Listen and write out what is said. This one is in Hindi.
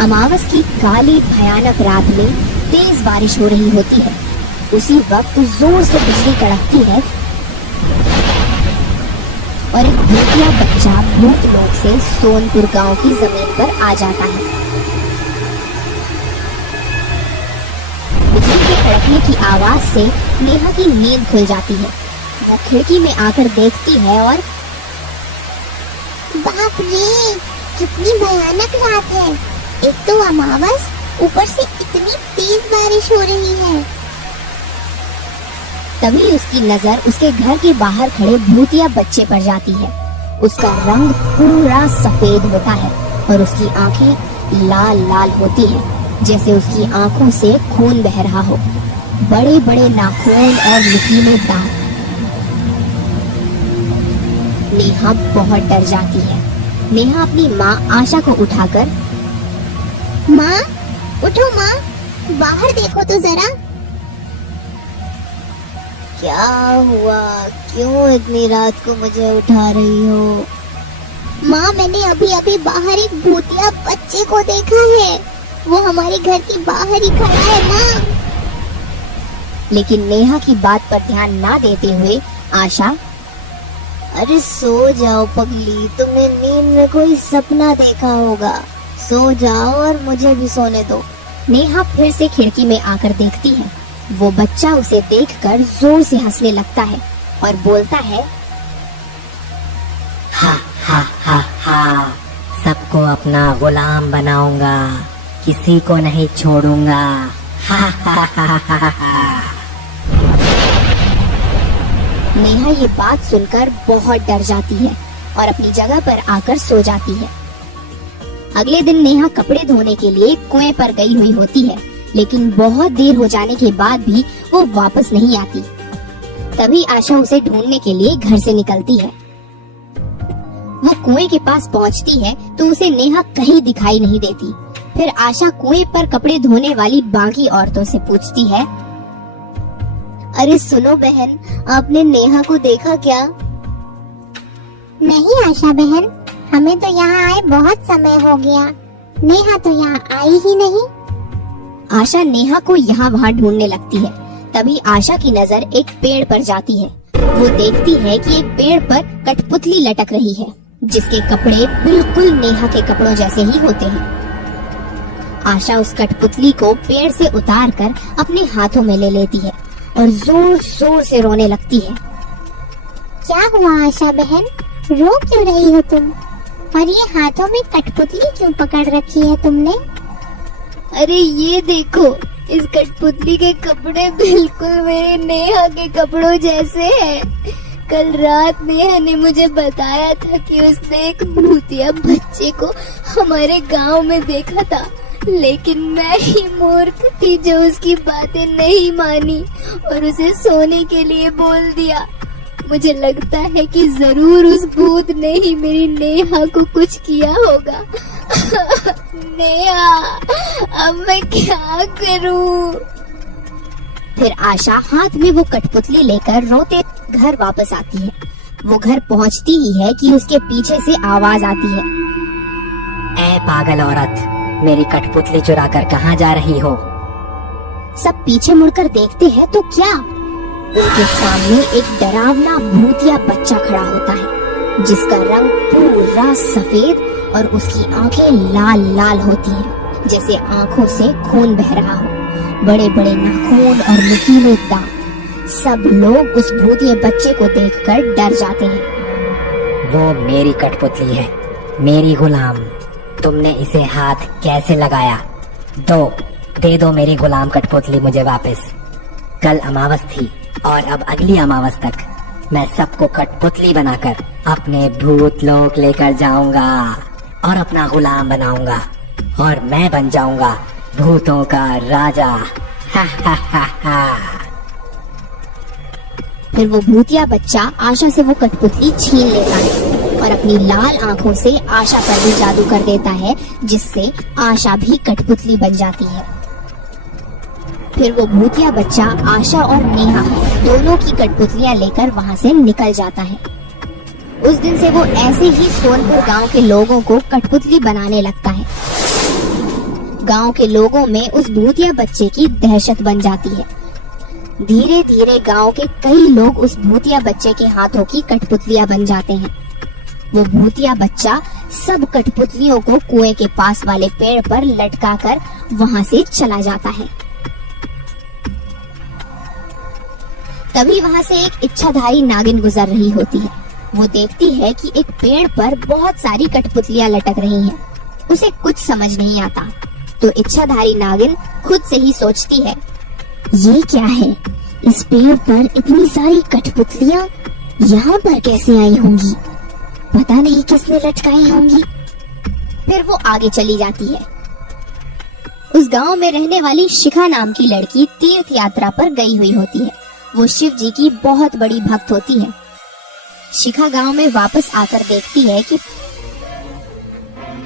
अमावस की काली भयानक रात में तेज बारिश हो रही होती है। उसी वक्त जोर से बिजली कड़कती है और एक भूतिया बच्चा भूत लोक से सोनपुर गांव की जमीन पर आ जाता है। बिजली के कड़कने की आवाज से नेहा की नींद खुल जाती है। वो खिड़की में आकर देखती है और बाप रे, कितनी भयानक रात है। एक तो अमावस, ऊपर से इतनी तेज बारिश हो रही है। तभी उसकी नजर उसके घर के बाहर खड़े भूतिया बच्चे पर जाती है। उसका रंग पूरा सफेद होता है और उसकी आंखें लाल लाल होती है, जैसे उसकी आंखों से खून बह रहा हो। बड़े बड़े नाखून और नुकीले दांत। नेहा बहुत डर जाती है। नेहा अपनी माँ आशा को उठाकर, माँ, उठो माँ, बाहर देखो तो जरा। क्या हुआ? क्यों इतनी रात को मुझे उठा रही हो? माँ, मैंने अभी अभी बाहर एक भूतिया बच्चे को देखा है। वो हमारे घर के बाहर ही खड़ा है माँ। लेकिन नेहा की बात पर ध्यान ना देते हुए आशा, अरे सो जाओ पगली, तुमने नींद में कोई सपना देखा होगा। सो जाओ और मुझे भी सोने दो। नेहा फिर से खिड़की में आकर देखती है। वो बच्चा उसे देखकर जोर से हंसने लगता है और बोलता है, हा हा हा हा, सबको अपना गुलाम बनाऊंगा, किसी को नहीं छोड़ूंगा। हा हा हा हा हा। नेहा ये बात सुनकर बहुत डर जाती है और अपनी जगह पर आकर सो जाती है। अगले दिन नेहा कपड़े धोने के लिए कुएं पर गई हुई होती है, लेकिन बहुत देर हो जाने के बाद भी वो वापस नहीं आती। तभी आशा उसे ढूंढने के लिए घर से निकलती है। वो कुएं के पास पहुंचती है तो उसे नेहा कहीं दिखाई नहीं देती। फिर आशा कुएं पर कपड़े धोने वाली बाकी औरतों से पूछती है, अरे सुनो बहन, आपने नेहा को देखा क्या? नहीं आशा बहन, हमें तो यहाँ आए बहुत समय हो गया। नेहा तो यहाँ आई ही नहीं। आशा नेहा को यहाँ वहाँ ढूंढने लगती है। तभी आशा की नजर एक पेड़ पर जाती है। वो देखती है कि एक पेड़ पर कठपुतली लटक रही है, जिसके कपड़े बिल्कुल नेहा के कपड़ों जैसे ही होते हैं। आशा उस कठपुतली को पेड़ से उतार कर अपने हाथों में ले लेती है और जोर जोर से रोने लगती है। क्या हुआ आशा बहन, रो क्यों रही हो तुम? और ये हाथों में कठपुतली क्यों पकड़ रखी है तुमने? अरे ये देखो, इस कठपुतली के कपड़े बिल्कुल मेरे नेहा के कपड़ों जैसे हैं। कल रात नेहा ने मुझे बताया था कि उसने एक भूतिया बच्चे को हमारे गांव में देखा था, लेकिन मैं ही मूर्ख थी जो उसकी बातें नहीं मानी और उसे सोने के लिए बोल दिया। मुझे लगता है कि जरूर उस भूत ने ही मेरी नेहा को कुछ किया होगा। नेहा, अब मैं क्या करूं? फिर आशा हाथ में वो कठपुतली लेकर रोते घर वापस आती है। वो घर पहुंचती ही है कि उसके पीछे से आवाज आती है, ए पागल औरत, मेरी कठपुतली चुरा कर कहाँ जा रही हो? सब पीछे मुड़कर देखते हैं तो क्या, उनके सामने एक डरावना भूतिया बच्चा खड़ा होता है, जिसका रंग पूरा सफेद और उसकी आंखें लाल लाल होती हैं, जैसे आंखों से खून बह रहा हो। बड़े बड़े नाखून और नुकीले दांत। सब लोग उस भूतिए बच्चे को देखकर डर जाते हैं। वो मेरी कठपुतली है, मेरी गुलाम। तुमने इसे हाथ कैसे लगाया? दे दो मेरी गुलाम कठपुतली मुझे वापस। कल अमावस थी और अब अगली अमावस तक मैं सबको कठपुतली बनाकर अपने भूत लोक लेकर जाऊंगा और अपना गुलाम बनाऊंगा और मैं बन जाऊंगा भूतों का राजा। हा हा हा हा। फिर वो भूतिया बच्चा आशा से वो कठपुतली छीन लेता है और अपनी लाल आंखों से आशा पर भी जादू कर देता है, जिससे आशा भी कठपुतली बन जाती है। फिर वो भूतिया बच्चा आशा और नेहा दोनों की कठपुतलियां लेकर वहाँ से निकल जाता है। उस दिन से वो ऐसे ही सोनपुर गांव के लोगों को कठपुतली बनाने लगता है। गांव के लोगों में उस भूतिया बच्चे की दहशत बन जाती है। धीरे धीरे गांव के कई लोग उस भूतिया बच्चे के हाथों की कठपुतलियां बन जाते हैं। वो भूतिया बच्चा सब कठपुतलियों को कुएं के पास वाले पेड़ पर लटकाकर वहां से चला जाता है। तभी वहां से एक इच्छाधारी नागिन गुजर रही होती है। वो देखती है कि एक पेड़ पर बहुत सारी कठपुतलियां लटक रही हैं। उसे कुछ समझ नहीं आता, तो इच्छाधारी नागिन खुद से ही सोचती है, ये क्या है? इस पेड़ पर इतनी सारी कठपुतलियां यहाँ पर कैसे आई होंगी? पता नहीं किसने लटकाई होंगी। फिर वो आगे चली जाती है। उस गांव में रहने वाली शिखा नाम की लड़की तीर्थ यात्रा पर गई हुई होती है। वो शिव जी की बहुत बड़ी भक्त होती है। शिखा गांव में वापस आकर देखती है कि